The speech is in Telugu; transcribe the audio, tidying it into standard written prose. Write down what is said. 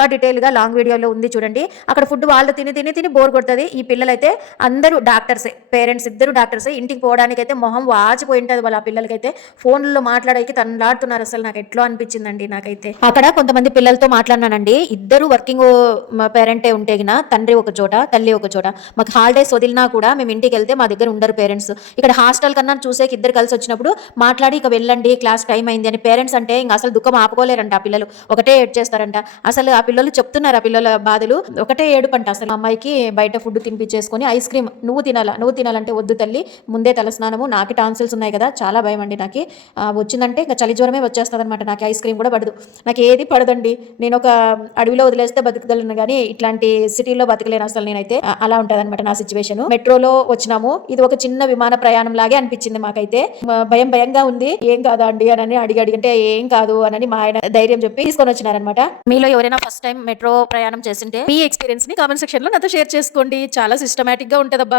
వివరంగా డీటెయిల్గా లాంగ్ వీడియోలో ఉంది చూడండి. అక్కడ ఫుడ్ వాళ్ళు తిని తిని తిని బోర్ కొడుతుంది. ఈ పిల్లలైతే అందరూ డాక్టర్సే, పేరెంట్స్ ఇద్దరు డాక్టర్సే. ఇంటికి పోవడానికైతే మొహం వాచిపోయి ఉంటుంది వాళ్ళ పిల్లలకైతే. ఫోన్లలో మాట్లాడేకి తనలాడుతున్నారు. అసలు నాకు ఎట్లా అనిపించిందండి నాకైతే. అక్కడ కొంతమంది పిల్లలతో మాట్లాడినానండి. ఇద్దరు వర్కింగ్ పేరెంటే ఉంటే గిన తండ్రి ఒక చోట తల్లి ఒక చోట. మాకు హాలిడేస్ వదిలినా కూడా మేము ఇంటికి వెళ్తే మా దగ్గర ఉండరు పేరెంట్స్. ఇక్కడ హాస్టల్ కన్నా చూసేకి ఇద్దరు కలిసి వచ్చినప్పుడు మాట్లాడి ఇక వెళ్ళండి క్లాస్ టైం అయింది అని పేరెంట్స్ అంటే ఇంకా అసలు దుఃఖం ఆపుకోలేరంట. ఆ పిల్లలు ఒకటే ఏడ్ చేస్తారంట. అసలు ఆ పిల్లలు చెప్తున్నారు ఆ పిల్లల బాధలు. ఒకటే ఏడుపంట. అసలు మా అమ్మాయికి బయట ఫుడ్ తినిపించేసుకొని ఐస్ క్రీమ్ నువ్వు తినాలంటే వద్దు తల్లి, ముందే తలస్నానము, నాకు టాన్సిల్స్ ఉన్నాయి కదా, చాలా భయం అండి నాకు. వచ్చిందంటే ఇంకా చలి జ్వరమే వచ్చేస్తుంది అనమాట. నాకు ఐస్ క్రీమ్ కూడా పడదు, నాకు ఏది పడదండి. నేను ఒక అడవిలో వదిలేస్తే బతుకుదలను కానీ ఇట్లాంటి సిటీలో బతకలేను అసలు నేనైతే. అలా ఉంటుంది అనమాట నా సిచ్యువేషన్. మెట్రోలో వచ్చినాము. ఇది ఒక చిన్న విమాన ప్రయాణం లాగే అనిపించింది మాకైతే. భయంగా ఉంది. ఏం కాదా అండి అని అడిగంటే ఏం కాదు అని మా ఆయన ధైర్యం చెప్పి తీసుకొని వచ్చినారనమాట. మీలో ఎవరైనా ఫస్ట్ టైం మెట్రో ప్రయాణం చేసింటే మీ ఎక్స్పీరియన్స్ ని కామెంట్ సెక్షన్ లో నాతో షేర్ చేసుకోండి. చాలా సిస్టమేటిక్ గా ఉంటదబ్బా.